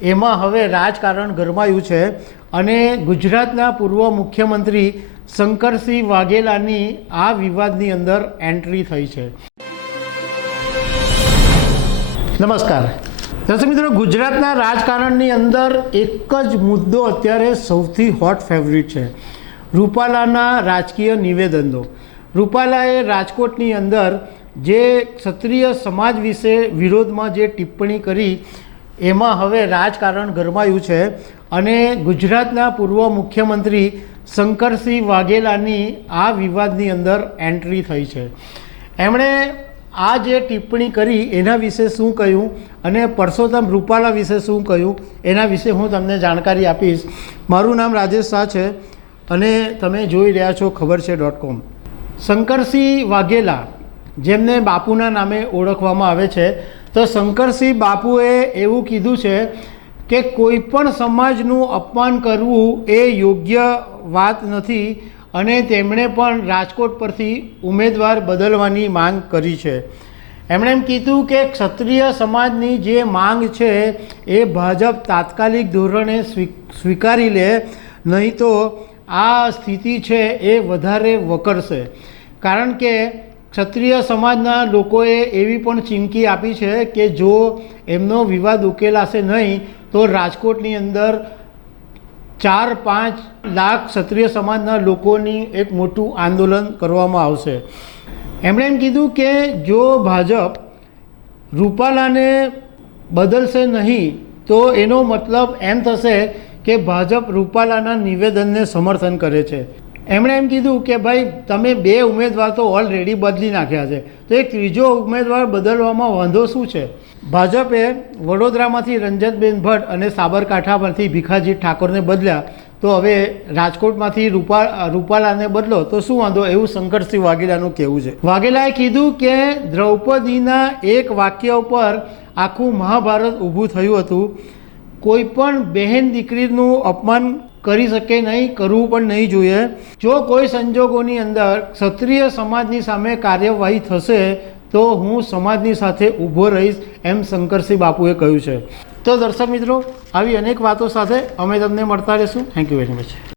એમાં હવે રાજકારણ ગરમાયું છે અને ગુજરાતના પૂર્વ મુખ્યમંત્રી શંકરસિંહ વાઘેલાની આ વિવાદની અંદર એન્ટ્રી થઈ છે। નમસ્કાર દર્શક મિત્રો, ગુજરાતના રાજકારણની અંદર એક જ મુદ્દો અત્યારે સૌથી હોટ ફેવરિટ છે, રૂપાલાના રાજકીય નિવેદનો। રૂપાલાએ રાજકોટની અંદર જે ક્ષત્રિય સમાજ વિશે વિરોધમાં જે ટિપ્પણી કરી એમાં હવે રાજકારણ ગરમાયું છે અને ગુજરાતના પૂર્વ મુખ્યમંત્રી શંકરસિંહ વાઘેલાની આ વિવાદની અંદર એન્ટ્રી થઈ છે। એમણે આ જે ટિપ્પણી કરી એના વિશે શું કહ્યું અને પરસોત્તમ રૂપાલા વિશે શું કહ્યું એના વિશે હું તમને જાણકારી આપીશ। મારું નામ રાજેશ શાહ છે અને તમે જોઈ રહ્યા છો ખબરછે.com। શંકરસિંહ વાઘેલા, જેમને બાપુના નામે ઓળખવામાં આવે છે, તો શંકરસિંહ બાપુએ એવું કીધું છે કે કોઈ પણ સમાજનું અપમાન કરવું એ યોગ્ય વાત નથી અને તેમણે પણ રાજકોટ પરથી ઉમેદવાર બદલવાની માંગ કરી છે। એમણે એમ કીધું કે ક્ષત્રિય સમાજની જે માંગ છે એ ભાજપ તાત્કાલિક ધોરણે સ્વીકારી લે, નહીં તો આ સ્થિતિ છે એ વધારે વકરશે। કારણ કે ક્ષત્રિય સમાજના લોકોએ એવી પણ ચીમકી આપી છે કે જો એમનો વિવાદ ઉકેલાશે નહીં તો રાજકોટની અંદર 4-5 લાખ ક્ષત્રિય સમાજના લોકોની એક મોટું આંદોલન કરવામાં આવશે। એમણે એમ કીધું કે જો ભાજપ રૂપાલાને બદલશે નહીં તો એનો મતલબ એમ થશે કે ભાજપ રૂપાલાના નિવેદનને સમર્થન કરે છે। એમણે એમ કીધું કે ભાઈ તમે 2 ઉમેદવાર તો ઓલરેડી બદલી નાખ્યા છે, તો એક ત્રીજો ઉમેદવાર બદલવામાં વાંધો શું છે? ભાજપે વડોદરામાંથી રંજનબેન ભટ્ટ અને સાબરકાંઠામાંથી ભીખાજી ઠાકોરને બદલ્યા, તો હવે રાજકોટમાંથી રૂપાલાને બદલો તો શું વાંધો, એવું શંકરસિંહ વાઘેલાનું કહેવું છે। વાઘેલાએ કીધું કે દ્રૌપદીના એક વાક્ય ઉપર આખું મહાભારત ઊભું થયું હતું। કોઈ પણ બહેન દીકરીનું અપમાન કરી શકે નહીં, કરવું પણ નહીં જોઈએ। જો કોઈ સંજોગોની અંદર ક્ષત્રિય સમાજની સામે કાર્યવાહી થશે તો હું સમાજની સાથે ઊભો રહીશ, એમ શંકરસિંહ બાપુએ કહ્યું છે। તો દર્શક મિત્રો, આવી અનેક વાતો સાથે અમે તમને મળતા રહીશું। Thank you very much.